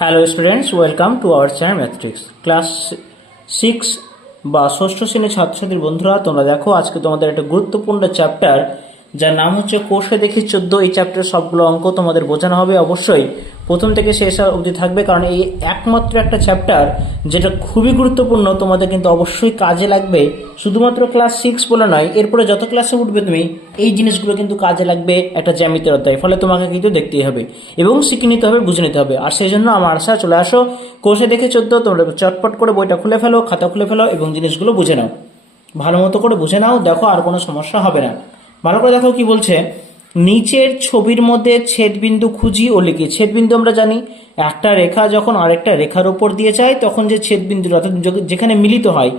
Hello students, welcome to our channel mathematics class 6 বা ষষ্ঠ শ্রেণীর ছাত্রছাত্রীর বন্ধুরা, তোমরা দেখো আজকে তোমাদের একটা গুরুত্বপূর্ণ চ্যাপ্টার যার নাম হচ্ছে কোষে দেখি 14। এই চ্যাপ্টারের সবগুলো অঙ্ক তোমাদের বোঝানো হবে, অবশ্যই প্রথম থেকে শেষ অবধি থাকবে, কারণ এই একমাত্র একটা চ্যাপ্টার যেটা খুবই গুরুত্বপূর্ণ, তোমাদের কিন্তু অবশ্যই কাজে লাগবে। শুধুমাত্র ক্লাস 6 বলে নয়, এরপরে যত ক্লাসে উঠবে তুমি এই জিনিসগুলো কিন্তু কাজে লাগবে একটা জ্যামিতির অধ্যায়, ফলে তোমাকে কিন্তু দেখতেই হবে এবং শিখে নিতে হবে, বুঝে নিতে হবে। আর সেই জন্য আমার আশা, চলে আসো কোষে দেখে 14। তোমরা চটপট করে বইটা খুলে ফেলো, খাতা খুলে ফেলো এবং জিনিসগুলো বুঝে নাও, ভালো মতো করে বুঝে নাও। দেখো আর কোনো সমস্যা হবে না। ভালো করে দেখো কি বলছে, নিচের ছবির মধ্যে ছেদবিন্দু খুঁজি ও লিখি। ছেদবিন্দু আমরা জানি, একটা রেখা যখন আরেকটা রেখার উপর দিয়ে যায় তখন যে ছেদবিন্দু অর্থাৎ যেখানে মিলিত হয়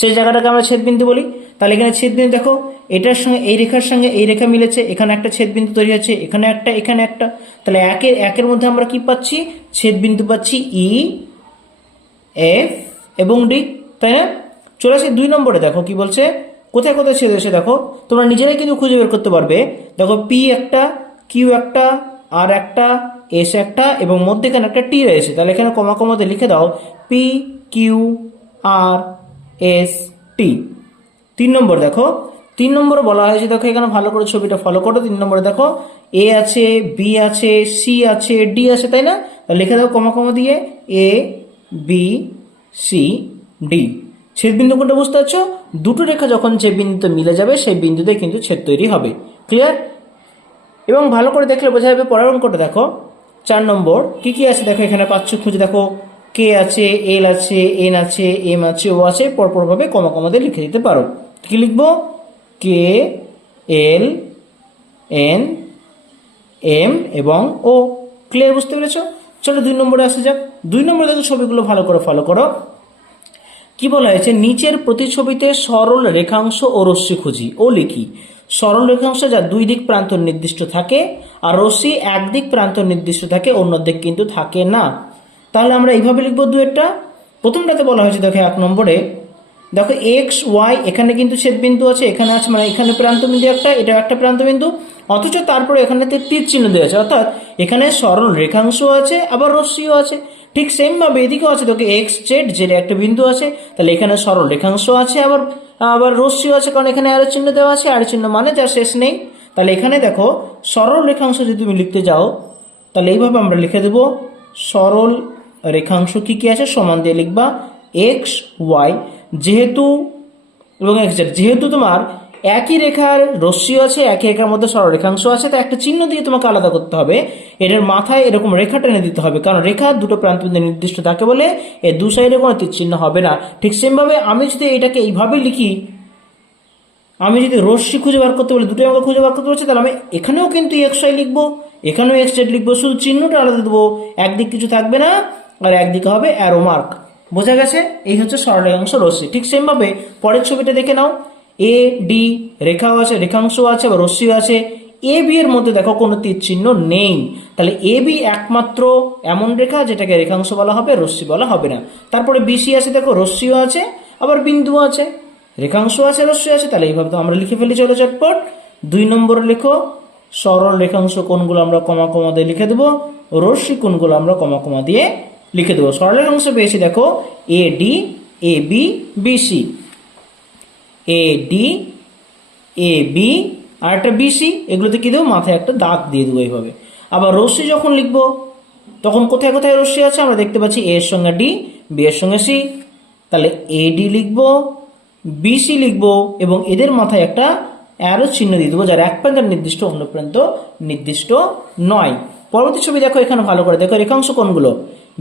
সেই জায়গাটাকে আমরা ছেদবিন্দু বলি। তাহলে এখানে ছেদবিন্দু দেখো, এটার সঙ্গে এই রেখার সঙ্গে এই রেখা মিলেছে, এখানে একটা ছেদবিন্দু তৈরি হচ্ছে, এখানে একটা, এখানে একটা। তাহলে একের মধ্যে আমরা কি পাচ্ছি? ছেদবিন্দু পাচ্ছি ই, এফ এবং ডি, তাই না? চলে আসে 2 নম্বরে। দেখো কি বলছে, কোথায় কোথায় ছেদ হয়েছে দেখো, তোমরা নিজেরাই কিন্তু খুঁজে বের করতে পারবে। দেখো পি একটা, কিউ একটা, আর একটা, এস একটা এবং মধ্যেখানে একটা টি রয়েছে। তাহলে এখানে কমা কমাতে লিখে দাও পি, কিউ, আর, এস, টি। 3 নম্বর দেখো, 3 নম্বরে বলা হয়েছে, দেখো এখানে ভালো করে ছবিটা ফলো করো। 3 নম্বরে দেখো এ আছে, বি আছে, সি আছে, ডি আছে, তাই না? তাহলে লিখে দাও কমা কমা দিয়ে এ, বি, সি, ডি। ছেদবিন্দু কোনটা বুঝতে পারছো? দুটো রেখা যখন যে বিন্দুতে মিলে যাবে সেই বিন্দুতে কিন্তু ছেদ তৈরি হবে। ক্লিয়ার? এবং ভালো করে দেখলে বোঝা যাবে। পরের অঙ্কটা দেখো 4 নম্বর, কি কি আছে দেখো এখানে পাচ্ছ খুঁজে। দেখো কে আছে, এল আছে, এন আছে, এম আছে, ও আছে। পরপরভাবে কমা কমা দিয়ে লিখে দিতে পারো। কি লিখবো? কে, এল, এন, এম এবং ও। ক্লিয়ার? বুঝতে পেরেছো? চলো 2 নম্বরে আসা যাক। 2 নম্বরে দেখো ছবিগুলো ভালো করে ফলো করো। কি বলা হয়েছে, নিচের প্রতিছবিতে সরল রেখাংশ ও রশ্মি খুঁজি ও লিখি। সরল রেখাংশ যা 2 দিক প্রান্ত নির্দিষ্ট থাকে, আর রশ্মি এক দিক প্রান্ত নির্দিষ্ট থাকে, অন্য দিক কিন্তু থাকে না। তাহলে আমরা এইভাবে লিখবো দুয়েরটা। প্রথমটাতে বলা হয়েছে দেখো 1 নম্বরে, দেখো এক্স ওয়াই, এখানে কিন্তু ছেদবিন্দু আছে, এখানে আছে, মানে এখানে প্রান্তবিন্দু একটা, এটা একটা প্রান্তবিন্দু, অথচ তারপরে এখানেতে তীর চিহ্ন দেওয়া আছে, অর্থাৎ এখানে সরল রেখাংশ আছে আবার রশ্মিও আছে। ঠিক সেম ভাবে এদিকেও আছে, দেখো এক্স জেড, যেটা একটা বিন্দু আছে, তাহলে এখানে সরল রেখাংশ আছে আবার আবার রশ্মিও আছে, কারণ এখানে আরো চিহ্ন দেওয়া আছে, আর চিহ্ন মানে যার শেষ নেই। তাহলে এখানে দেখো সরল রেখাংশ যদি তুমি লিখতে যাও তাহলে এইভাবে আমরা লিখে দেব, সরল রেখাংশ কি কি আছে সমান দিয়ে লিখবা এক্স ওয়াই, যেহেতু এবং এক্স জেড, যেহেতু তোমার একই রেখার রশ্মি আছে, একই রেখার মধ্যে সরলরেখাংশ আছে, তা একটা চিহ্ন দিয়ে তোমাকে আলাদা করতে হবে। এটার মাথায় এরকম রেখা টেনে দিতে হবে, কারণ রেখা দুটো প্রান্তবিন্দু নির্দিষ্ট থাকে বলে এর দু সাইডে কোনো তীর চিহ্ন হবে না। ঠিক সেমভাবে আমি যদি এটাকে এইভাবে লিখি, আমি যদি রশ্মি খুঁজে বার করতে বলি, দুটোই আমাকে খুঁজে বার করতে বলছে, তাহলে আমি এখানেও কিন্তু এক্স ওয়াই লিখবো, এখানেও এক্স জেড লিখবো, শুধু চিহ্নটা আলাদা দেবো, একদিক কিছু থাকবে না আর একদিকে হবে অ্যারো মার্ক। বোঝা গেছে? এই হচ্ছে সরলরেখাংশ রশ্মি। ঠিক সেম ভাবে পরের ছবিটা দেখে নাও, এ ডি রেখাও আছে, রেখাংশ আছে বা রশ্মিও আছে। এ বি এর মধ্যে দেখো কোনো তীর চিহ্ন নেই, তাহলে এ বি একমাত্র এমন রেখা যেটাকে রেখাংশ বলা হবে, রশ্মি বলা হবে না। তারপরে বিসি আছে, দেখো রশ্মিও আছে আবার বিন্দুও আছে, রেখাংশ আছে, রশ্মি আছে। তাহলে এইভাবে তো আমরা লিখে ফেলি, চলো চটপট। 2 নম্বরে লেখো, সরল রেখাংশ কোণগুলো আমরা কমা কমা দিয়ে লিখে দেবো, রশ্মি কোণগুলো আমরা কমা কমা দিয়ে লিখে দেবো। সরল রেখাংশ পেয়েছি দেখো A D, A B, BC, A D, A B আর একটা বিসি, এগুলোতে কি দেবো? মাথায় একটা দাগ দিয়ে দেবো এইভাবে। আবার রশ্মি যখন লিখবো তখন কোথায় কোথায় রশ্মি আছে আমরা দেখতে পাচ্ছি, এ এর সঙ্গে ডি, বি এর সঙ্গে সি। তাহলে এ ডি লিখবো, বিসি লিখবো এবং এদের মাথায় একটা অ্যারো চিহ্ন দিয়ে দেবো, যার এক প্রান্ত নির্দিষ্ট, অন্য প্রান্ত নির্দিষ্ট নয়। পরবর্তী ছবি দেখো, এখানে ভালো করে দেখো রেখাংশ কোণগুলো,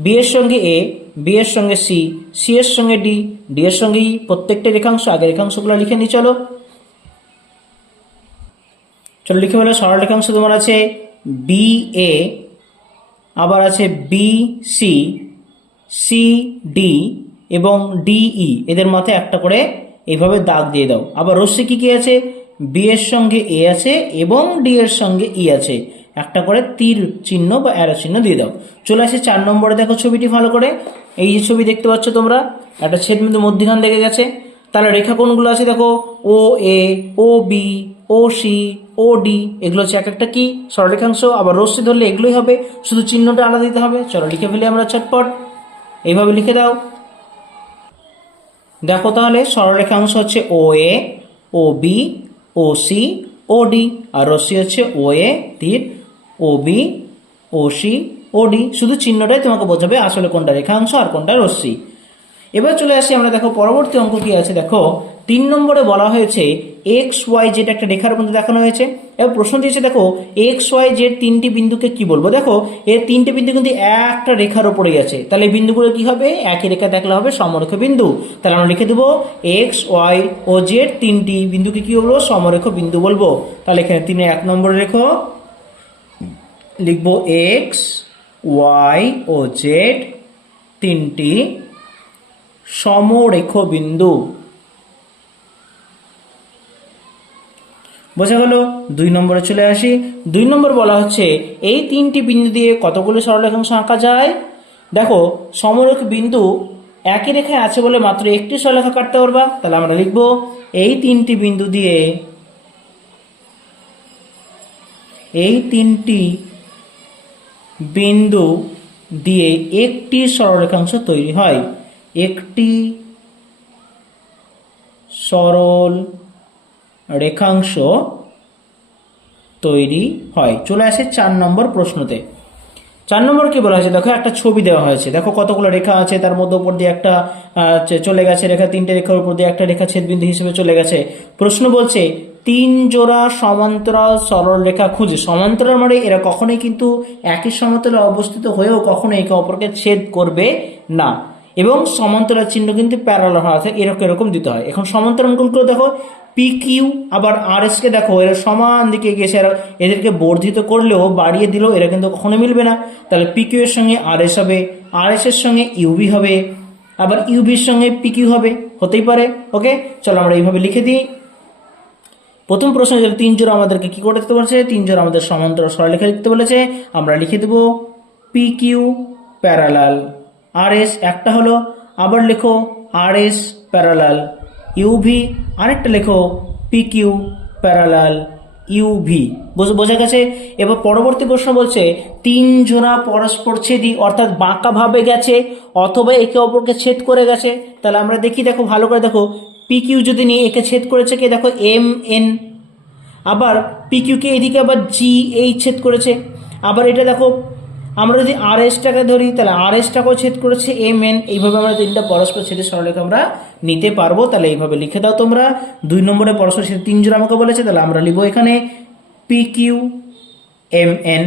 বি এর সঙ্গে এ, বি এর সঙ্গে সি, সি এর সঙ্গে ডি, ডি এর সঙ্গে ই, প্রত্যেকটা রেখাংশ। আগে রেখাংশগুলো লিখে নিই, চলো চলো লিখে ফেলো। সরল রেখাংশ তোমার আছে বি এ, আবার আছে বি সি, সি ডি এবং ডিই, এদের মাথায় একটা করে এইভাবে দাগ দিয়ে দাও। আবার রশ্মি কি কি আছে, বি এর সঙ্গে এ আছে এবং ডি এর সঙ্গে ই আছে, একটা করে তীর চিহ্ন বা অ্যারো চিহ্ন দিয়ে দাও। চলে আসে 4 নম্বরে, দেখো ছবিটি ভালো করে। এই যে ছবি দেখতে পাচ্ছ তোমরা, একটা ছেদবিন্দু মধ্যখান দেখে গেছে। তাহলে রেখা কোণগুলো আছে দেখো ও এ, ও বি, ও সি, ও ডি, এগুলো হচ্ছে এক একটা কি সরলরেখাংশ। আবার রশ্মি ধরলে এগুলোই হবে, শুধু চিহ্নটা আলাদা দিতে হবে। চলো লিখে ফেলি আমরা চটপট, এইভাবে লিখে দাও। দেখো তাহলে সরলরেখাংশ হচ্ছে ও এ, ও বি, ও সি, ও ডি, আর রশ্মি হচ্ছে ও এ তীর, ও বি, ও সি, ও ডি, শুধু চিহ্নটাই তোমাকে বোঝাবে আসলে কোনটা রেখাংশ আর কোনটা রশ্মি। এবার চলে আসি আমরা, দেখো পরবর্তী অঙ্ক কি আছে। দেখো 3 নম্বরে বলা হয়েছে এক্স ওয়াই জেড একটা রেখার মধ্যে দেখানো হয়েছে। এবার প্রশ্ন দিয়েছে দেখো এক্স ওয়াই জেড তিনটি বিন্দুকে কি বলবো। দেখো এর তিনটে বিন্দু কিন্তু একটা রেখার উপরেই আছে, তাহলে এই বিন্দুগুলো কি হবে, একই রেখা দেখলে হবে সমরেখ বিন্দু। তাহলে আমরা লিখে দেবো এক্স ওয়াই ও জেড তিনটি বিন্দুকে কি বলবো, সমরেখ বিন্দু বলবো। তাহলে এখানে 3-1 নম্বরে রেখো, লিখবো এক্স ওয়াই ও জেড তিনটি সমরেখ বিন্দু। বোঝা গেল। 2 নম্বরে চলে আসি। 2 নম্বর বলা হচ্ছে এই তিনটি বিন্দু দিয়ে কতগুলো সরলরেখাংশ আঁকা যায়। দেখো সমরেখ বিন্দু একই রেখায় আছে বলে মাত্র একটি সরলরেখা কাটতে পারবা। তাহলে আমরা লিখব এই তিনটি বিন্দু দিয়ে, এই তিনটি বিন্দু দিয়ে একটি সরলরেখাংশ তৈরি হয়, একটি সরল রেখাংশ তৈরি হয়। চলে আসে 4 নম্বর প্রশ্নতে। 4 নম্বর কি বলা হয়েছে, দেখো একটা ছবি দেওয়া হয়েছে, দেখো কতগুলো রেখা আছে, তার মধ্যে উপর দিয়ে একটা চলে গেছে রেখা, তিনটে রেখার উপর দিয়ে একটা রেখা ছেদবিন্দু হিসেবে চলে গেছে। প্রশ্ন বলছে 3 জোড়া সমান্তরাল সরল রেখা খুঁজে। সমান্তরাল মানে এরা কখনোই কিন্তু একই সমতলে অবস্থিত হয়েও কখনো একে অপরকে ছেদ করবে না, এবং সমান্তরাল চিহ্ন কিন্তু প্যারালাল হয়, এরকম দিতে হয়। এখন সমান্তরাল কোনগুলো দেখো, পি কিউ আবার আর এস কে দেখো এরা সমান দিকে গেছে, এদেরকে বর্ধিত করলেও বাড়িয়ে দিলেও এরা কিন্তু কখনো মিলবে না। তাহলে পি কিউ এর সঙ্গে আর এস হবে, আর এস এর সঙ্গে ইউবি হবে, আবার ইউবির সঙ্গে পি কিউ হবে, হতেই পারে। ওকে, চলো আমরা এইভাবে লিখে দিই। প্রথম প্রশ্ন, 3 জোড়া আমাদেরকে কি করে দিতে বলেছে, 3 জোড়া আমাদের সমান্তরাল সরলরেখা লিখতে বলেছে। আমরা লিখে দেব পি কিউ প্যারালাল আর এস একটা হলো, আবার লেখো আর এস প্যারালাল ইউভি, আরেকটা লেখো পি কিউ প্যারালাল ইউভি। বোঝা গেছে। এবার পরবর্তী প্রশ্ন বলছে 3 জোড়া পরস্পর ছেদি, অর্থাৎ বাঁকা ভাবে গেছে অথবা একে অপরকে ছেদ করে গেছে। তাহলে আমরা দেখি, দেখো ভালো করে দেখো, পি কিউ যদি নিয়ে একে ছেদ করেছে কে, দেখো এম এন, আবার পি কিউকে এদিকে আবার জি এইচ ছেদ করেছে। আবার এটা দেখো আমরা যদি আর এসটাকে ধরি, তাহলে আর এসটাকেও ছেদ করেছে এম এন। এইভাবে আমরা 3টা পরস্পর ছেদের সরলরেখা আমরা নিতে পারবো। তাহলে এইভাবে লিখে দাও তোমরা। 2 নম্বরে পরস্পর ছেদ 3 জোড়া আমাকে বলেছে, তাহলে আমরা লিখবো এখানে পি কিউ এম এন,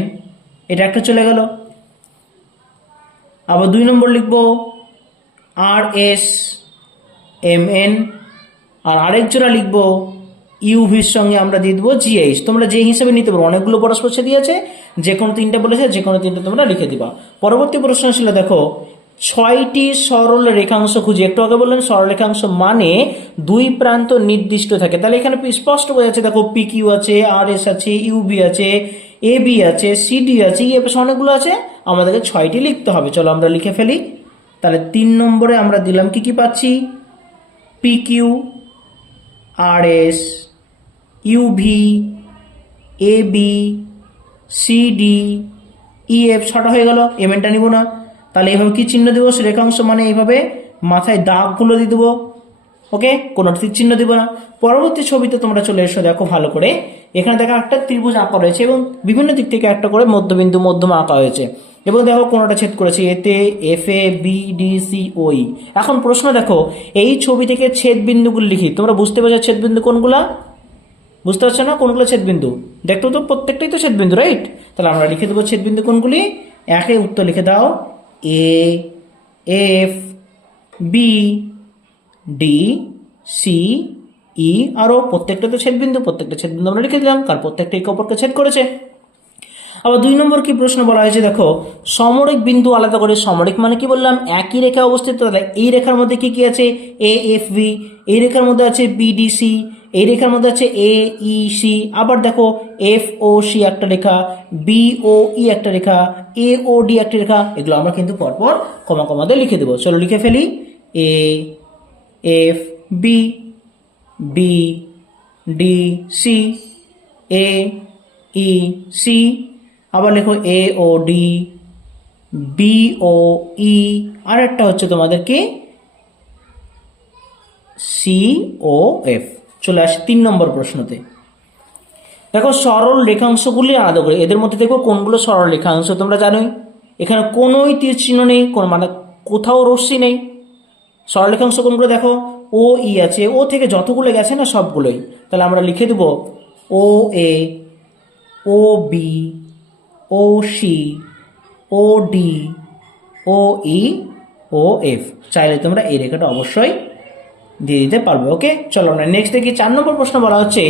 এটা একটা চলে গেল। আবার 2 নম্বর লিখবো আর এস এম এন, আর আরেক জোড়া লিখবো ইউভির সঙ্গে আমরা দিয়ে দেবো জিএইচ। তোমরা যে হিসেবে নিতে পারো, অনেকগুলো পরস্পর ছেদ দিয়েছে, যে কোনো 3টা বলেছে, যে কোনো 3টা তোমরা লিখে দিবা। পরবর্তী প্রশ্ন ছিল দেখো 6টি সরল রেখাংশ খুঁজি। একটু আগে বললেন সরল রেখাংশ মানে 2 প্রান্ত নির্দিষ্ট থাকে, তাহলে এখানে স্পষ্ট বোঝা যাচ্ছে। দেখো পি কিউ আছে, আর এস আছে, ইউবি আছে, এ বি আছে, সিডি আছে, ইএফ অনেকগুলো আছে, আমাদেরকে 6টি লিখতে হবে। চলো আমরা লিখে ফেলি। তাহলে 3 নম্বরে আমরা দিলাম কি কি পাচ্ছি, P Q, R S, UV, A B, CD, EF, 6টা হয়ে গেল। এমএনটা নিব না, তাহলে এইভাবে কি চিহ্ন দেবো, রেখাংশ মানে এইভাবে মাথায় দাগগুলো দিয়ে দেবো। ওকে, কোনো তীর চিহ্ন দিব না। পরবর্তী ছবিতে তোমরা চলে এসো, দেখো ভালো করে। এখানে দেখো একটা ত্রিভুজ আঁকা রয়েছে এবং বিভিন্ন দিক থেকে একটা করে মধ্যবিন্দু মধ্যমা আঁকা হয়েছে, এবং দেখো কোনোটা ছেদ করেছে এতে, F A, B, D, C, ওই। এখন প্রশ্ন দেখো এই ছবি থেকে ছেদ বিন্দুগুলো লিখি। তোমরা বুঝতে পারছো ছেদ বিন্দু কোনগুলা, বুঝতে পারছো না কোনগুলো ছেদ বিন্দু? দেখতো তো প্রত্যেকটাই তো ছেদ বিন্দু, রাইট? তাহলে আমরা লিখে দেবো ছেদ বিন্দু কোনগুলি। একে উত্তর লিখে দাও, এ, এফ, বি, ডি, সি, ই, আরও প্রত্যেকটা তো ছেদ বিন্দু, প্রত্যেকটা ছেদ বিন্দু আমরা লিখে দিলাম, কারণ প্রত্যেকটা একে অপরকে ছেদ করেছে। আবার 2 নম্বর কি প্রশ্ন বলা হয়েছে, দেখো সমরেখ বিন্দু আলাদা করে। সমরেখ মানে কি বললাম, একই রেখা অবস্থিত। তাহলে এই রেখার মধ্যে কি কি আছে, এ এফ বি, এই রেখার মধ্যে আছে বি ডি সি, এই রেখার মধ্যে আছে এ ই সি, আবার দেখো এফ ও সি একটা রেখা, বি ও ই একটা রেখা, এ ও ডি একটা রেখা। এগুলো আমরা কিন্তু পরপর কমা কমাতে লিখে দেবো। চলো লিখে ফেলি, A F B, B D C, A E C, আবার লেখো এ ও ডি, বি ও ই, আর একটা হচ্ছে তোমাদের কি সি ও এফ। চলে আসে 3 নম্বর প্রশ্নতে। দেখো সরল রেখাংশগুলি আলাদা করে, এদের মধ্যে দেখো কোনগুলো সরল রেখাংশ তোমরা জানোই। এখানে কোনোই তীর চিহ্ন নেই, কোন মানে কোথাও রশ্মি নেই। সরল রেখাংশ কোনগুলো দেখো, ও ই আছে, ও থেকে যতগুলো গেছে না সবগুলোই। তাহলে আমরা লিখে দেব ও এ, ও বি, ও সি, ও ডি, ও ই, ও এফ। চাইলে তোমরা এই রেখাটা অবশ্যই দিয়ে দিতে পারবে। ওকে, চলো না নেক্সট দেখি 4 নম্বর প্রশ্ন বলা হচ্ছে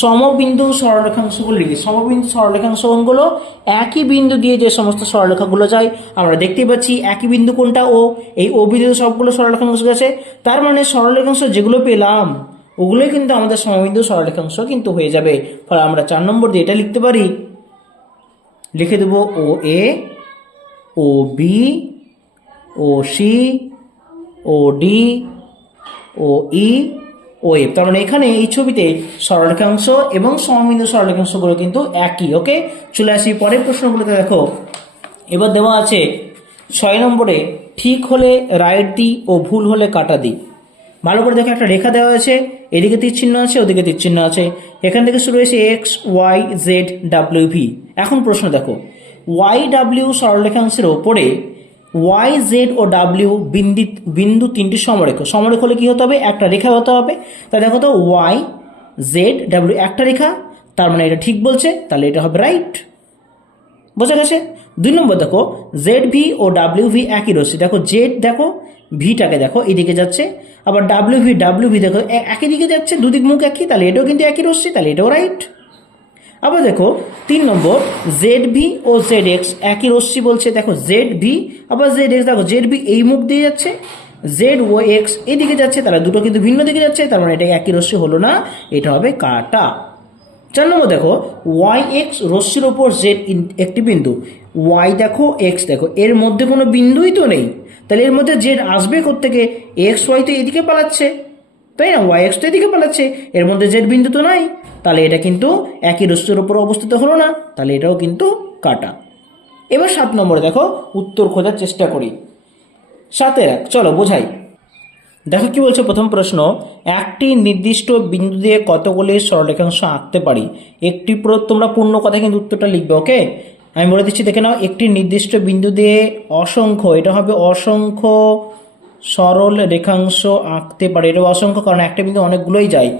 সমবিন্দু সরলরেখাংশগুলো লিখি। সমবিন্দু সরলরেখাংশ কোনগুলো, একই বিন্দু দিয়ে যে সমস্ত সরলরেখাগুলো যায়। আমরা দেখতেই পাচ্ছি একই বিন্দু কোনটা, ও, এই ও বিন্দু সবগুলো সরলরেখাংশ গেছে। তার মানে সরলরেখাংশ যেগুলো পেলাম ওগুলোই কিন্তু আমাদের সমবিন্দু সরলরেখাংশ কিন্তু হয়ে যাবে। ফলে আমরা 4 নম্বর দিয়ে এটা লিখতে পারি, লিখে দেব ও এ, ও বি, ও সি, ও ডি, ও ই, ও এফ। তার মানে এখানে এই ছবিতে সরলরেখাংশ এবং সমবিন্দু সরলরেখাংশগুলো কিন্তু একই। ওকে, চলে আসি পরের প্রশ্নগুলোতে। দেখো এবার দেওয়া আছে 6 নম্বরে, ঠিক হলে রাইট দি ও ভুল হলে কাটা দি। ভালো করে দেখো, একটা রেখা দেওয়া আছে, এদিকে তীর চিহ্ন আছে, ওদিকে তীর চিহ্ন আছে। এখান থেকে শুরু হয়েছে X Y Z W V. এখন প্রশ্ন দেখো, ওয়াই ডাব্লিউ সরলরেখাংশের ওপরে ওয়াই জেড ও ডাব্লিউ বিন্দু 3টি সমরেখ। সমরেখ হলে কি হতে হবে, একটা রেখা হতে হবে। তাই দেখো তো ওয়াই জেড ডাব্লিউ একটা রেখা, তার মানে এটা ঠিক বলছে, তাহলে এটা হবে রাইট। বোঝা গেছে। 2 নম্বর দেখো, জেড ভি ও ডাব্লিউ ভি একই রশ্মি। দেখো জেড দেখো, ভিটাকে দেখো এদিকে যাচ্ছে, আবার ডাব্লিউ ভি দেখো একই দিকে যাচ্ছে, দুদিক মুখ একই, তাহলে এটাও কিন্তু একই রশ্মি, তাহলে এটাও রাইট। আবার দেখো 3 নম্বর, জেড ভি ও জেড এক্স একই রশ্মি বলছে। দেখো জেড ভি আবার জেড এক্স, দেখো জেড ভি এই মুখ দিয়ে যাচ্ছে, জেড ও এক্স এদিকে যাচ্ছে, তাহলে দুটো কিন্তু ভিন্ন দিকে যাচ্ছে, তার মানে এটা একই রশ্মি হলো না, এটা হবে কাটা। 4 নম্বর দেখো, ওয়াই এক্স রশ্মির ওপর জেড একটি বিন্দু। ওয়াই দেখো এক্স দেখো, এর মধ্যে কোনো বিন্দুই তো নেই, তাহলে এর মধ্যে জেড আসবে কোত্থেকে, এক্স ওয়াই তো এদিকে পালাচ্ছে, তাই না, ওয়াই এক্স তো এদিকে পালাচ্ছে, এর মধ্যে জেড বিন্দু তো নাই, তাহলে এটা কিন্তু একই রশ্মির উপর অবস্থিত হলো না, তাহলে এটাও কিন্তু কাটা। এবার 7 নম্বরে দেখো, উত্তর খোঁজার চেষ্টা করি। 7-এর 1, চলো বোঝাই। দেখো কি বলছে প্রথম প্রশ্ন, একটি নির্দিষ্ট বিন্দু দিয়ে কতগুলি সরলরেখাংশ আঁকতে পারি। একটি তোমরা পূর্ণ কথা কিন্তু উত্তরটা লিখবে। ওকে, আমি বলে দিচ্ছি, দেখে নাও। একটি নির্দিষ্ট বিন্দু দিয়ে অসংখ্য, এটা হবে অসংখ্য সরল রেখাংশ আঁকতে পারি। এটা অসংখ্য, কারণ একটা বিন্দু অনেকগুলোই যায়।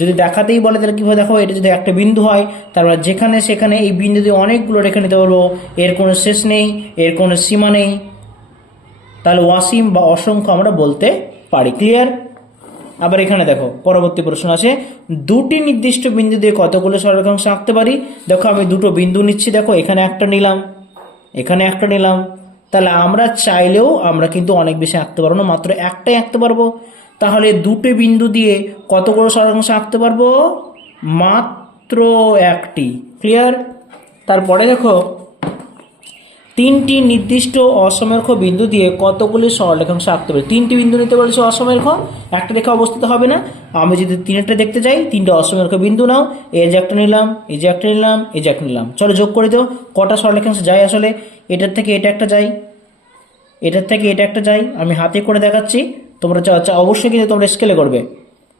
যদি দেখাতেই বলে তাহলে কীভাবে দেখো, এটা যদি একটা বিন্দু হয়, তারপর যেখানে সেখানে এই বিন্দু দিয়ে অনেকগুলো রেখা নিতে পারবো, এর কোনো শেষ নেই, এর কোনো সীমা নেই, তাহলে অসীম বা অসংখ্য আমরা বলতে পারি। ক্লিয়ার। আবার এখানে দেখো পরবর্তী প্রশ্ন আছে, দুটি নির্দিষ্ট বিন্দু দিয়ে কতগুলো সরলরেখাংশ আঁকতে পারি। দেখো আমি দুটো বিন্দু নিচ্ছি, দেখো এখানে একটা নিলাম, এখানে একটা নিলাম, তাহলে আমরা চাইলেও আমরা কিন্তু অনেক বেশি আঁকতে পারবো না, মাত্র একটাই আঁকতে পারবো। তাহলে দুটো বিন্দু দিয়ে কতগুলো সরলরেখাংশ আঁকতে পারবো, মাত্র একটি। ক্লিয়ার। তারপরে দেখো, 3টি নির্দিষ্ট অসমরেখ বিন্দু দিয়ে কতগুলি সরলরেখাংশ আঁকতে পারি। 3টি বিন্দু নিতে বলেছে অসমরেখ, একটা রেখা অবস্থিত হবে না। আমি যদি 3টা দেখতে যাই, 3টে অসমরেখ বিন্দু নাও, এই যে একটা নিলাম, এই যে একটা নিলাম, এই যে একটা নিলাম, চলো যোগ করে দাও কটা সরলরেখাংশ যায় আসলে। এটার থেকে এটা একটা যায়, এটার থেকে এটা একটা যায়, আমি হাতে করে দেখাচ্ছি, তোমরা অবশ্যই কিন্তু তোমরা স্কেলে করবে,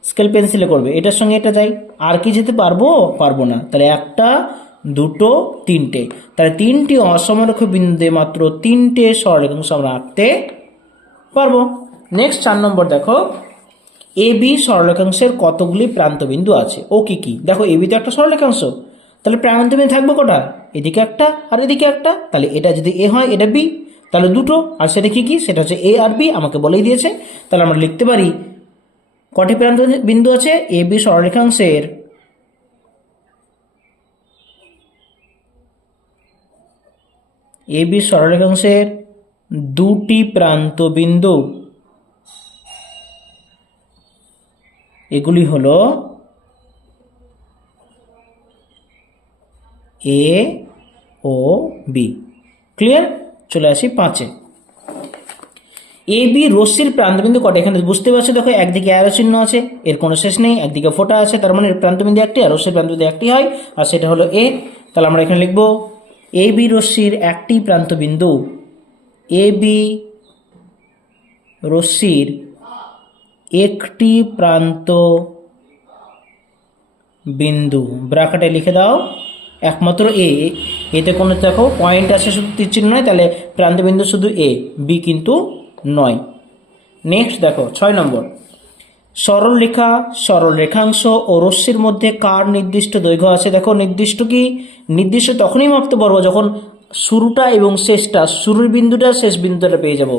স্কেল পেন্সিলে করবে। এটার সঙ্গে এটা যাই, আর কি যেতে পারবো, পারবো না। তাহলে একটা, দুটো, 3টে, তাহলে 3টি অসমরেখ বিন্দুতে মাত্র 3টে সরলরেখাংশ আমরা আঁকতে পারবো। নেক্সট 4 নম্বর দেখো, এ বি সরলরেখাংশের কতগুলি প্রান্ত বিন্দু আছে ও কি কি। দেখো এ বি তো একটা সরলরেখাংশ, তাহলে প্রান্ত বিন্দু থাকবে কটা, এদিকে একটা আর এদিকে একটা, তাহলে এটা যদি এ হয় এটা বি, তাহলে দুটো, আর সেটা কি কি, সেটা হচ্ছে এ আর বি, আমাকে বলেই দিয়েছে। তাহলে আমরা লিখতে পারি কটি প্রান্ত বিন্দু আছে, এ বি সরলরেখাংশের এবি সরলরেখাংশের দুটি প্রান্ত বিন্দু, এগুলি হলো এ ও বি। ক্লিয়ার। চলে আসি 5-এ। এ বি রশ্মির প্রান্তবিন্দু কটা? এখানে বুঝতে পারছো, দেখো একদিকে অ্যারো চিহ্ন আছে, এর কোনো শেষ নেই, একদিকে ফোঁটা আছে, তার মানে এর প্রান্তবিন্দু একটি আর রশ্মির প্রান্তবিন্দু একটি হয়, আর সেটা হলো এ। তাহলে আমরা এখানে লিখবো এ বি রশ্মির একটি প্রান্তবিন্দু, এ বি রশ্মির একটি প্রান্ত বিন্দু, ব্র্যাকেটে লিখে দাও একমাত্র এ, এতে কোনো দেখো পয়েন্ট আছে শুধু তীর চিহ্ন নয়, তাহলে প্রান্তবিন্দু শুধু এ, বি কিন্তু নয়। নেক্সট দেখো 6 নম্বর, সরল রেখা, সরল রেখাংশ ও রশ্মির মধ্যে কার নির্দিষ্ট দৈর্ঘ্য আছে? দেখো নির্দিষ্ট কি, নির্দিষ্ট তখনই মাপতে পারবো যখন শুরুটা এবং শেষটা, শুরুর বিন্দুটা শেষ বিন্দুটা পেয়ে যাব।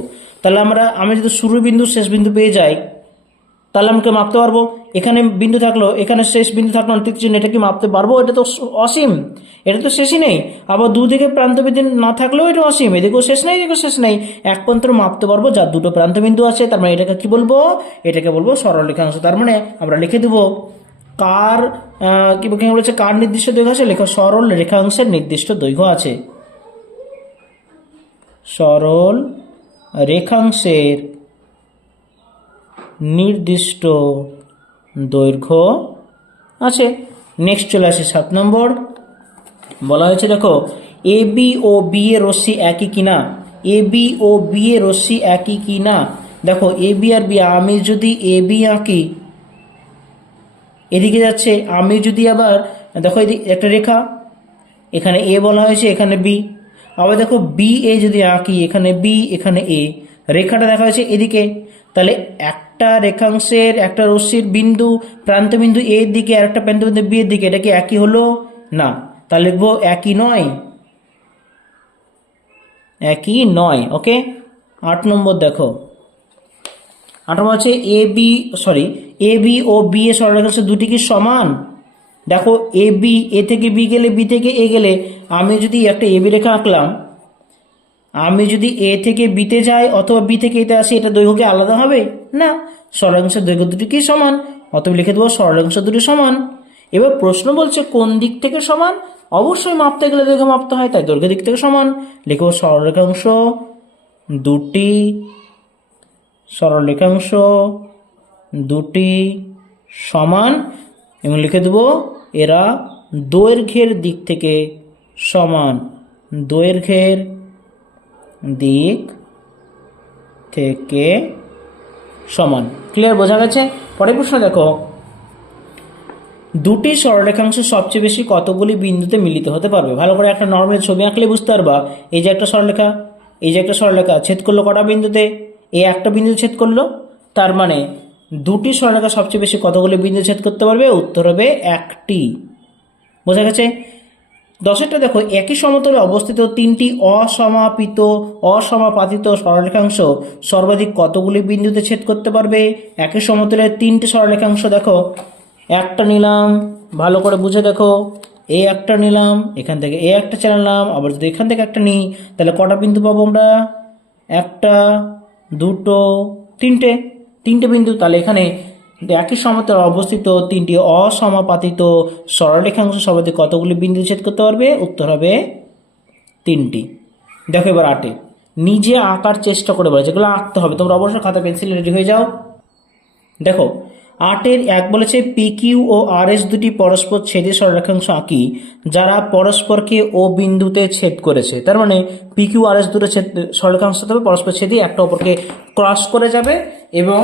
তাহলে আমি যদি শুরুর বিন্দু শেষ বিন্দু পেয়ে যাই, তাহলে আমাকে মাপতে পারবো। এখানে বিন্দু থাকলো, এখানে শেষ বিন্দু থাকলো, এটা কি মাপতে পারবো? এটা তো অসীম, এটা তো শেষই নেই। আবার দুদিকে প্রান্তবিন্দু না থাকলেও এটা অসীম, এদিকেও শেষ নেই, এদিকেও শেষ নেই, একমাত্র মাপতে পারবো যার দুটো প্রান্তবিন্দু আছে। তার মানে এটাকে কি বলবো? এটাকে বলবো সরল রেখাংশ। তার মানে আমরা লিখে দেবো কার কি বলেছে, কার নির্দিষ্ট দৈর্ঘ্য আছে? লেখো সরল রেখাংশের নির্দিষ্ট দৈর্ঘ্য আছে, সরল রেখাংশের নির্দিষ্ট দৈর্ঘ্য আছে। নেক্সট চলে আসে 7 নম্বর, বলা হয়েছে দেখো এ বি ও বি এর রশ্মি একই কিনা, এ বি ও বি এর রশ্মি একই কিনা। দেখো এ বি আর বি, আমি যদি এ বি আঁকি, এদিকে যাচ্ছে, আমি যদি আবার দেখো এদিকে একটা রেখা, এখানে এ বলা হয়েছে, এখানে বি, আবার দেখো বি এ যদি আঁকি, এখানে বি এখানে এ, রেখাটা দেখা হয়েছে এদিকে, তাহলে একটা রেখাংশের একটা রশ্মির বিন্দু প্রান্তবিন্দু এর দিকে আর একটা প্রান্তবিন্দু বি এর দিকে, এটা কি একই হলো? না, তাহলে লিখবো একই নয়, একই নয়। ওকে। 8 নম্বর দেখো, 8 নম্বর হচ্ছে A B O B A সরলরেখাংশ দুটি কি সমান? দেখো এ বি, এ থেকে বি গেলে, বি থেকে এ গেলে, আমি যদি একটা এ বি রেখা আঁকলাম, আমি যদি এ থেকে বিতে যাই অথবা বি থেকে এতে আসি, এটা দৈর্ঘ্য কি আলাদা হবে? না, সরলরেখাংশের দৈর্ঘ্য দুটি কি সমান, অতএব লিখে দেবো সরলরেখাংশ দুটি সমান। এবার প্রশ্ন বলছে কোন দিক থেকে সমান? অবশ্যই মাপতে গেলে দৈর্ঘ্য মাপতে হয়, তাই দৈর্ঘ্য দিক থেকে সমান। লিখব সরলরেখাংশ দুটি, সরলরেখাংশ দুটি সমান, এবং লিখে দেব এরা দৈর্ঘ্যের দিক থেকে সমান, দৈর্ঘ্যের দিক থেকে সমান। ক্লিয়ার, বোঝা গেছে? পরের প্রশ্ন দেখো, দুটি সরলরেখাংশ সবচেয়ে বেশি কতগুলি বিন্দুতে মিলিত হতে পারবে? ভালো করে একটা নর্মাল ছবি আঁকলে বুঝতে পারবা। এই যে একটা সরলরেখা, এই যে একটা সরলরেখা ছেদ করলো কটা বিন্দুতে? এই একটা বিন্দু ছেদ করলো, তার মানে দুটি সরলরেখা সবচেয়ে বেশি কতগুলি বিন্দু ছেদ করতে পারবে? উত্তর হবে একটি। বোঝা গেছে? 10টা দেখো, একই সমতলে অবস্থিত তিনটি অসমাপাতিত সরলরেখাংশ সর্বাধিক কতগুলি বিন্দুতে ছেদ করতে পারবে? একই সমতলে তিনটি সরলরেখাংশ, দেখো একটা নিলাম, ভালো করে বুঝে দেখো, এ একটা নিলাম, এখান থেকে এ একটা চালালাম, আবার যদি এখান থেকে একটা নিই, তাহলে কটা বিন্দু পাবো আমরা? একটা, দুটো, তিনটে বিন্দু। তাহলে এখানে একই সমতলে অবস্থিত তিনটি অসমাপাতিত সরলরেখাংশ সর্বাধিক কতগুলি বিন্দু ছেদ করতে পারবে? উত্তর হবে 3টি। দেখো এবার 8, নিজে আঁকার চেষ্টা করে বলেছে, এগুলো আঁকতে হবে, তোমরা অবশ্যই খাতা পেন্সিল রেডি হয়ে যাও। দেখো 8 1 বলেছে পি কিউ ও আর এস দুটি পরস্পর ছেদে সরলরেখাংশ আঁকি যারা পরস্পরকে ও বিন্দুতে ছেদ করেছে। তার মানে পি কিউ আর এস দুটো সরলরেখাংশ হবে পরস্পর ছেদে একটা অপরকে ক্রস করে যাবে, এবং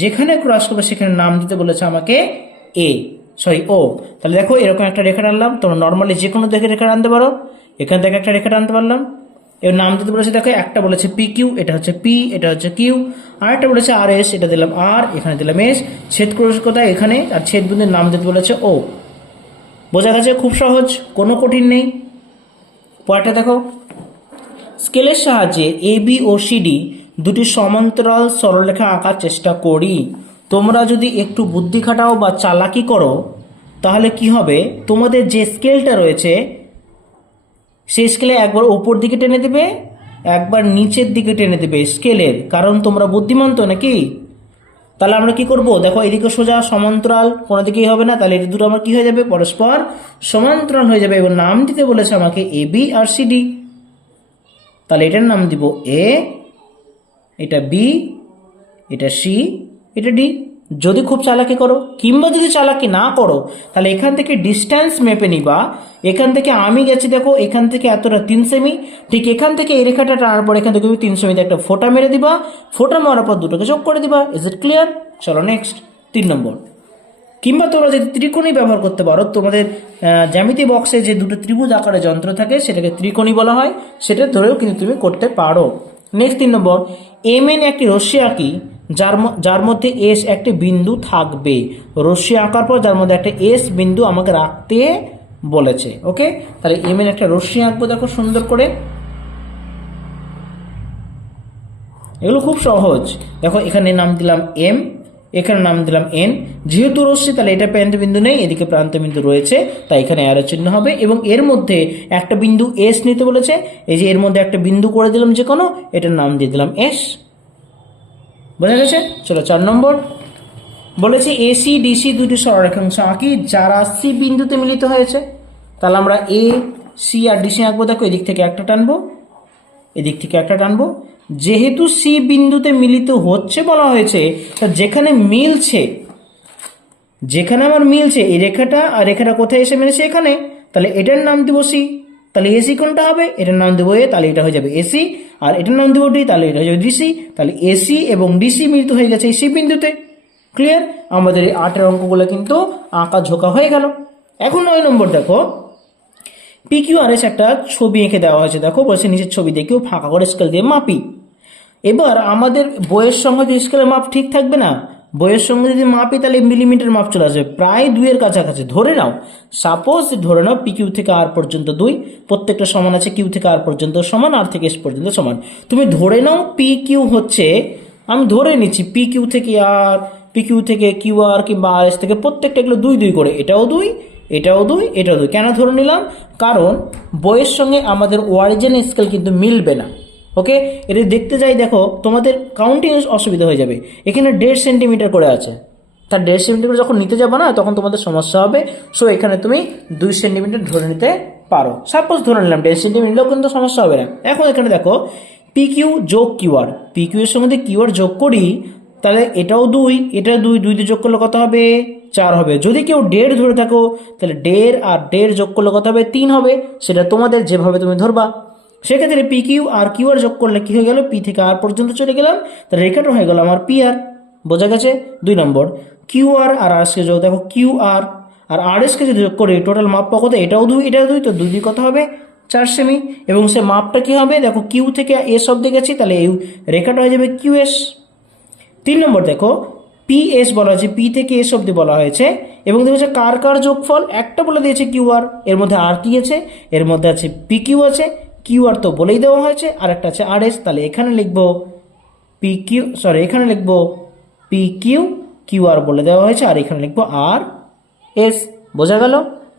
যেখানে ক্রস করবে সেখানে নাম দিতে বলেছে আমাকে ও। তাহলে দেখো এরকম একটা রেখা টানলাম, তোমরা নর্মালি যে কোনো দেখে রেখা টানতে পারো, এখান থেকে একটা রেখা টানতে পারলাম, এর নাম দিতে বলেছে, দেখো একটা বলেছে পি কিউ, এটা হচ্ছে পি, এটা হচ্ছে কিউ, আর একটা বলেছে আর এস, এটা দিলাম আর, এখানে দিলাম এস, ছেদ করেছে কোথায়? এখানে, আর ছেদ বিন্দুর নাম দিতে বলেছে ও। বোঝা গেছে? খুব সহজ, কোনো কঠিন নেই। পরেরটা দেখো, স্কেলের সাহায্যে এ বি ও সিডি দুটি সমান্তরাল সরলরেখা আঁকার চেষ্টা করি। তোমরা যদি একটু বুদ্ধি খাটাও বা চালাকি করো, তাহলে কি হবে, তোমাদের যে স্কেলটা রয়েছে সেই স্কেলে একবার উপর দিকে টেনে দেবে, একবার নিচের দিকে টেনে দেবে স্কেলের, কারণ তোমরা বুদ্ধিমান তো নাকি। তাহলে আমরা কি করব, দেখো এদিকে সোজা সমান্তরাল, কোনো দিকেই হবে না, তাহলে এই দুটো আমার কি হয়ে যাবে? পরস্পর সমান্তরাল হয়ে যাবে, এবং নাম দিতে বলেছে আমাকে এ বি আর সি ডি। তাহলে এটার নাম দিব এ, এটা বি, এটা সি, এটা ডি। যদি খুব চালাকি করো কিংবা যদি চালাকি না করো তাহলে এখান থেকে ডিস্টেন্স মেপে নিবা। এখান থেকে আমি গেছি দেখো এখান থেকে এতটা 3 সেমি, ঠিক এখান থেকে এই রেখাটা টানার পর এখান থেকে 3 সেমিতে একটা ফোঁটা মেরে দিবা, ফোঁটা মারার পর দুটোকে যোগ করে দিবা। Is it clear? চলো নেক্সট 3 নম্বর। কিংবা তোমরা যদি ত্রিকোণী ব্যবহার করতে পারো, তোমাদের জ্যামিতি বক্সে যে দুটো ত্রিভুজ আকারে যন্ত্র থাকে সেটাকে ত্রিকোণী বলা হয়, সেটা ধরেও কিন্তু তুমি করতে পারো। নেক্সট 3 নম্বর, এম এন একটি রশ্মি আঁকি যার মধ্যে এস একটি বিন্দু থাকবে। রশ্মি আঁকার পর যার মধ্যে একটা এস বিন্দু আমাকে রাখতে বলেছে। ওকে, তাহলে এম এন একটা রশ্মি আঁকবো দেখো সুন্দর করে। এগুলো খুব সহজ। দেখো এখানে নাম দিলাম এম, এখানে নাম দিলাম এন। যেহেতু রশ্মি তাহলে এটা প্রান্ত বিন্দু নেই, এদিকে প্রান্ত বিন্দু রয়েছে, তাই এখানে অ্যারো চিহ্ন হবে। এবং এর মধ্যে একটা বিন্দু এস নিতে বলেছে, এই যে এর মধ্যে একটা বিন্দু করে দিলাম যে কোনো, এটার নাম দিয়ে দিলাম এস। বোঝা গেছে? চলো 4 নম্বর বলেছে এসি ডিসি দুটি সরলরেখাংশ আঁকি যারা সি বিন্দুতে মিলিত হয়েছে। তাহলে আমরা এ সি আর ডিসি আঁকবো। দেখো এদিক থেকে একটা টানবো, এদিক থেকে একটা টানবো। যেহেতু সি বিন্দুতে মিলিত হচ্ছে বলা হয়েছে, তা যেখানে মিলছে, যেখানে আমার মিলছে এই রেখাটা আর রেখাটা কোথায় এসে মিলেছে? এখানে। তাহলে এটার নাম দিব সি। তাহলে এসি কোনটা হবে? এটার নাম দেবো এ, তাহলে এটা হয়ে যাবে এসি। আর এটার নাম দেবো ডি, তাহলে এটা হয়ে যাবে ডিসি। তাহলে এসি এবং ডিসি মিলিত হয়ে গেছে এই সি বিন্দুতে। ক্লিয়ার? আমাদের এই 8 অঙ্কগুলো কিন্তু আঁকা ঝোঁকা হয়ে গেল। এখন 9 নম্বর দেখো, PQRS একটা ছবি এঁকে দেওয়া হয়েছে। দেখো বলছে নিচের ছবি দেখেও ফাঁকা করে স্কেল দিয়ে মাপি। এবার আমাদের বইয়ের সঙ্গে যে স্কেলের মাপ ঠিক থাকবে না, বইয়ের সঙ্গে যদি মাপি তাহলে মিলিমিটার মাপ চলে আসবে, প্রায় 2 এর কাছাকাছি। ধরে নাও, সাপোজ ধরে নাও PQ থেকে আর পর্যন্ত 2, প্রত্যেকটা সমান আছে, কিউ থেকে আর পর্যন্ত সমান, আর থেকে এস পর্যন্ত সমান। তুমি ধরে নাও PQ হচ্ছে, আমি ধরে নিচ্ছি PQ থেকে আর, PQ থেকে QR কিংবা RS থেকে প্রত্যেকটা এগুলো 2 2 করে, এটাও 2, এটাও 2, এটাও 2। কেন ধরে নিলাম? কারণ বইয়ের সঙ্গে আমাদের অরিজিনাল স্কেল কিন্তু মিলবে না। ওকে, এটা দেখতে যাই, দেখো তোমাদের কাউন্টিং অসুবিধা হয়ে যাবে। এখানে 1.5 সেন্টিমিটার করে আছে, তার 1.5 সেন্টিমিটার যখন নিতে যাবো না তখন তোমাদের সমস্যা হবে। সো এখানে তুমি 2 সেন্টিমিটার ধরে নিতে পারো। সাপোজ ধরে নিলাম 1.5 সেন্টিমিটার নিলেও কিন্তু সমস্যা হবে না। এখন এখানে দেখো PQ যোগ QR, PQ এর সঙ্গে যদি QR যোগ করি তাহলে এটাও 2, এটা 2, 2 দিয়ে যোগ করলে কত হবে? 4 হবে। যদি কেউ 1.5 ধরে থাকো তাহলে 1.5 আর 1.5 যোগ করলে কত হবে? 3 হবে। সেটা তোমাদের যেভাবে তুমি ধরবা। সেক্ষেত্রে PQ আর QR যোগ করলে কি হয়ে গেল? P থেকে আর পর্যন্ত চলে গেলাম, তাহলে রেখাটা হয়ে গেল আমার PR। বোঝা গেছে? 2 নম্বর, QR আর RS কে যোগ, দেখো QR আর RS কে যদি যোগ করি টোটাল মাপ পাবো কত? এটাও 2, এটাও 2, তো 2 দিয়ে কত হবে? 4 সেমি। এবং সে মাপটা কি হবে? দেখো কিউ থেকে এস অব্দি গেছি, তাহলে এই রেখাটা হয়ে যাবে QS। 3 নম্বর দেখো PS বলা হয়েছে, P থেকে এস অব্দি বলা হয়েছে, এবং দেখেছে কার কার যোগফল। একটা বলে দিয়েছে QR, এর মধ্যে আর কি আছে? এর মধ্যে আছে PQ আছে, QR তো বলেই দেওয়া হয়েছে, আর একটা আছে RS। তাহলে এখানে লিখবো PQ, সরি এখানে লিখবো PQ, QR বলে দেওয়া হয়েছে, আর এখানে লিখবো RS। বোঝা গেল?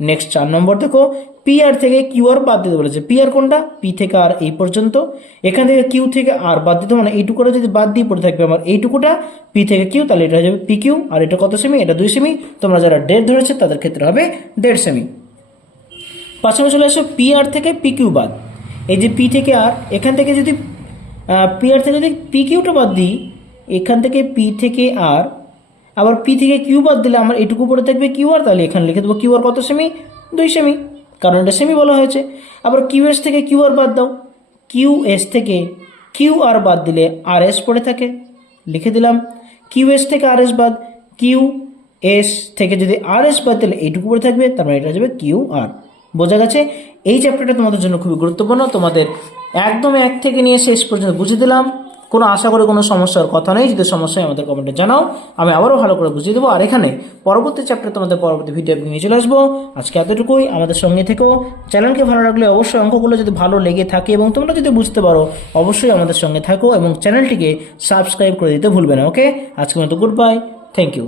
নেক্সট 4 নম্বর দেখো PR থেকে QR বাদ দিতে বলেছে। PR কোনটা? P থেকে আর এই পর্যন্ত। এখান থেকে Q থেকে আর বাদ দিতে, মানে এইটুকুটা যদি বাদ দিয়ে পড়ে থাকবে আমার এইটুকুটা P থেকে Q, তাহলে এটা হয়ে যাবে PQ। আর এটা কত সেমি? এটা 2 সেমি। তোমরা যারা 1.5 ধরেছে তাদের ক্ষেত্রে হবে 1.5 সেমি। পাশাপাশি চলে আসো PR থেকে PQ বাদ। এই যে P থেকে আর, এখান থেকে যদি PR থেকে যদি PQটা বাদ দিই, এখান থেকে P থেকে আর, আবার P থেকে Q বাদ দিলে আমার এটুকু পড়ে থাকবে QR, তাহলে এখানে লিখে দেবো QR কত সেমি? 2 সেমি, কারণ এটা সেমি বলা হয়েছে। আবার QS থেকে QR বাদ দাও, QS থেকে QR বাদ দিলে RS পড়ে থাকে, লিখে দিলাম। QS থেকে RS বাদ, QS থেকে যদি RS বাদ দিলে এইটুকু পড়ে থাকবে, তার মানে এটা হয়ে যাবে QR। বোঝা গেছে? এই চ্যাপ্টারটা তোমাদের জন্য খুবই গুরুত্বপূর্ণ। তোমাদের একদম 1 থেকে নিয়ে শেষ পর্যন্ত বুঝিয়ে দিলাম। কোনো আশা করে কোনো সমস্যার কথা নেই। যদি সমস্যা হয় আমাদের কমেন্টে জানাও, আমি আবারও ভালো করে বুঝিয়ে দেবো। আর এখানে পরবর্তী চ্যাপ্টারে তোমাদের পরবর্তী ভিডিও নিয়ে চলে আসবো। আজকে এতটুকুই। আমাদের সঙ্গে থেকেও। চ্যানেলকে ভালো লাগলে অবশ্যই অঙ্কগুলো যদি ভালো লেগে থাকে এবং তোমরা যদি বুঝতে পারো অবশ্যই আমাদের সঙ্গে থাকো এবং চ্যানেলটিকে সাবস্ক্রাইব করে দিতে ভুলবে না। ওকে, আজকের মতো গুড বাই, থ্যাংক ইউ।